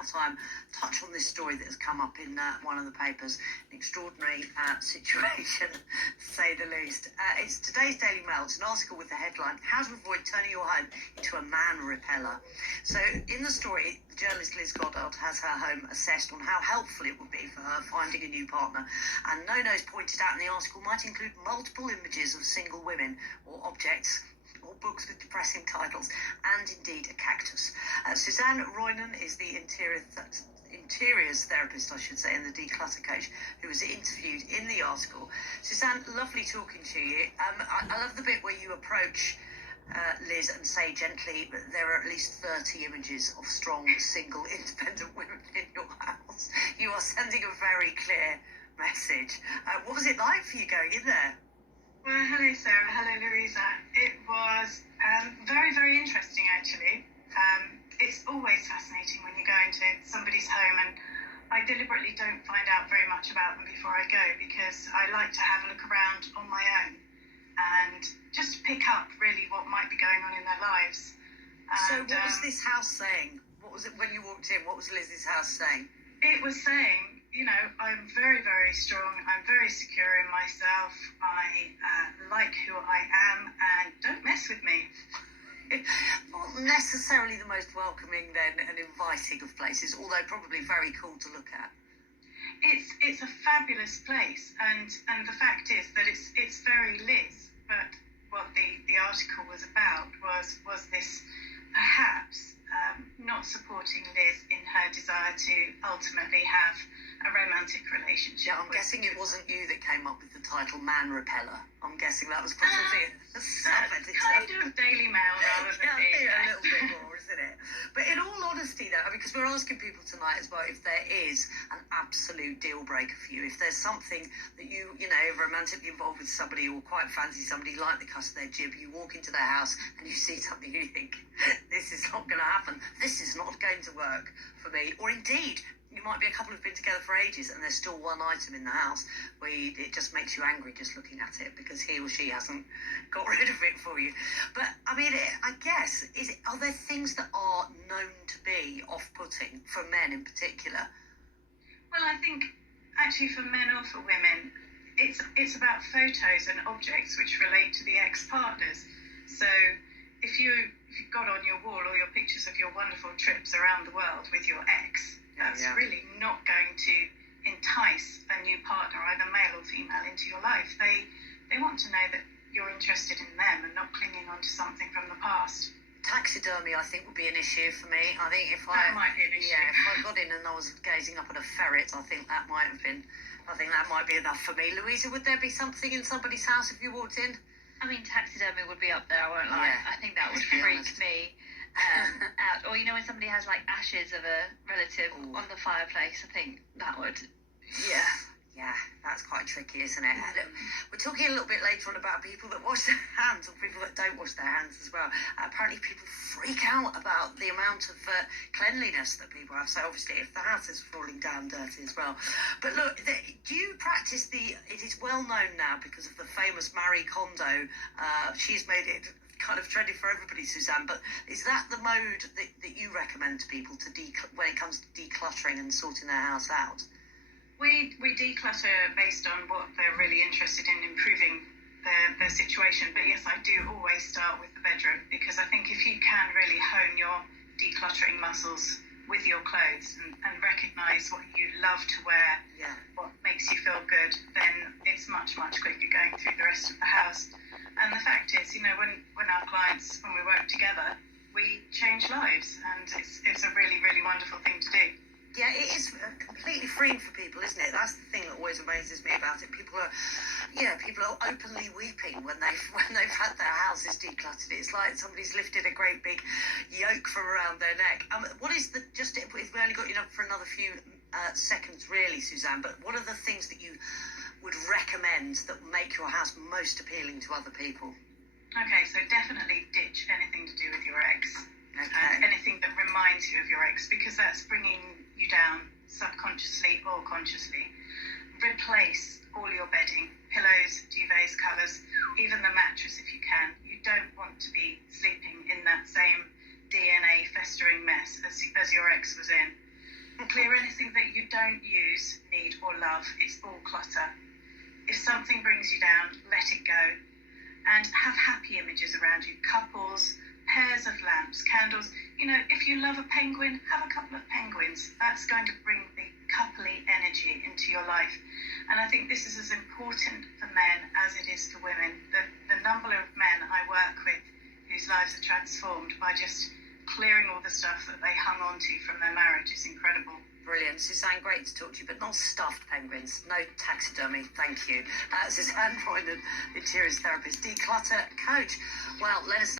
about time, touch on this story that has come up in one of the papers. An extraordinary situation, to say the least. It's today's Daily Mail. It's an article with the headline, "How to Avoid Turning Your Home into a Man Repeller." So in the story, the journalist Liz Goddard has her home assessed on how helpful it would be for her finding a new partner. And no-nos pointed out in the article might include multiple images of single women or objects or books with depressing titles, and indeed a cactus. Suzanne Roynan is the interiors therapist, I should say, in the Declutter Coach, who was interviewed in the article. Suzanne, lovely talking to you. I love the bit where you approach Liz and say gently that there are at least 30 images of strong, single, independent women in your house. You are sending a very clear message. What was it like for you going in there? Well, hello Sarah, hello Louisa. It was very, very interesting actually. It's always fascinating when you go into somebody's home, and I deliberately don't find out very much about them before I go, because I like to have a look around on my own and just pick up really what might be going on in their lives. So what was this house saying? What was it when you walked in? What was Liz's house saying? It was saying, you know, I'm very, very strong. I'm very secure in myself. I like who I am, and don't mess with me. Not necessarily the most welcoming then and inviting of places, although probably very cool to look at. It's a fabulous place, and the fact is that it's very Liz. But what the article was about was this perhaps not supporting Liz in her desire to ultimately have a romantic relationship. Yeah, I'm guessing it wasn't you that came up with the title Man Repeller. I'm guessing that was probably a sub-editor. Kind of Daily Mail rather than me. A little bit more, isn't it? But in all honesty, though, because we're asking people tonight as well, if there is an absolute deal breaker for you, if there's something that you know, romantically involved with somebody or quite fancy somebody, like the cut of their jib, you walk into their house and you see something and you think, this is not going to happen. This is not going to work for me. Or indeed, you might be a couple who've been together for ages and there's still one item in the house where it just makes you angry just looking at it because he or she hasn't got rid of it for you. But, I mean, I guess, are there things that are known to be off-putting for men in particular? Well, I think actually for men or for women, it's about photos and objects which relate to the ex-partners. So if you've got on your wall all your pictures of your wonderful trips around the world with your ex, that's really not going to entice a new partner, either male or female, into your life. They want to know that you're interested in them and not clinging on to something from the past. Taxidermy, I think, would be an issue for me. I think that might be an issue. Yeah, if I got in and I was gazing up at a ferret, I think that might be enough for me. Louisa, would there be something in somebody's house if you walked in? I mean, taxidermy would be up there, I won't lie. Yeah, I think that would freak me out. Or, you know, when somebody has, like, ashes of a relative on the fireplace, I think that would... Yeah, that's quite tricky, isn't it? We're talking a little bit later on about people that wash their hands or people that don't wash their hands as well. Apparently people freak out about the amount of cleanliness that people have. So obviously if the house is falling down dirty as well. But look, do you practice it is well known now because of the famous Marie Kondo. She's made it kind of trendy for everybody, Suzanne, but is that the mode that you recommend to people when it comes to decluttering and sorting their house out? We declutter based on what they're really interested in improving their situation. But yes, I do always start with the bedroom, because I think if you can really hone your decluttering muscles with your clothes and recognise what you love to wear, what makes you feel good, then it's much, much quicker going through the rest of the house. And the fact is, you know, when our clients, when we work together, we change lives, and it's a really, really wonderful thing to do. Yeah, it is completely freeing for people, isn't it? That's the thing that always amazes me about it. People are openly weeping when they've had their houses decluttered. It's like somebody's lifted a great big yoke from around their neck. What is if we only got you up for another few seconds, really, Suzanne? But what are the things that you would recommend that make your house most appealing to other people? Okay, so definitely ditch anything to do with your ex. Okay. And anything that reminds you of your ex, because that's bringing you down subconsciously or consciously. Replace all your bedding, pillows, duvets, covers, even the mattress if you can. You don't want to be sleeping in that same DNA festering mess as your ex was in. Clear anything that you don't use, need, or love. It's all clutter. If something brings you down, let it go. And have happy images around you. Couples, pairs of lamps, candles. You know, if you love a penguin, have a couple of penguins. That's going to bring the coupley energy into your life. And I think this is as important for men as it is for women. The number of men I work with whose lives are transformed by just clearing all the stuff that they hung on to from their marriage is incredible. Brilliant. Suzanne, great to talk to you, but not stuffed penguins. No taxidermy, thank you. Suzanne Royden, interior therapist, declutter coach. Well, let us